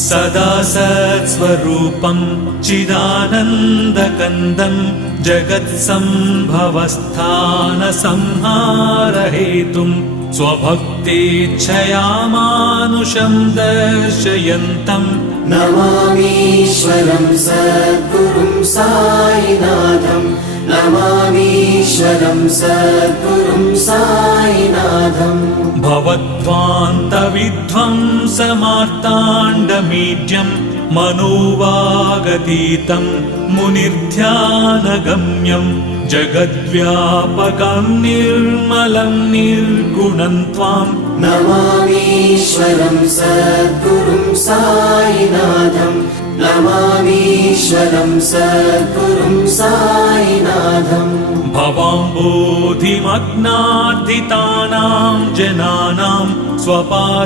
सदा सत्स्वरूपं चिदानन्दकन्दं जगत्सम्भवस्थानसंहारहेतुं स्वभक्तेच्छया मानुषं दर्शयन्तम् नमामीश्वरं सद्गुरुं साईनाथं नमामीश्वरं सद्गुरुं साईनाथम् भवद्ध्वान्तविध्वंसमार्ताण्डमीड्यं मनोवागतीतं मुनिर्ध्यानगम्यं जगद्व्यापकं निर्मलं निर्गुणं त्वां नमामीश्वरं सद्गुरुं साईनाथं नमामीश्वरं सद्गुरुं साईनाथम् भवाम्बोधिमग्नार्दितानां जनानां स्वपादाश्रितानां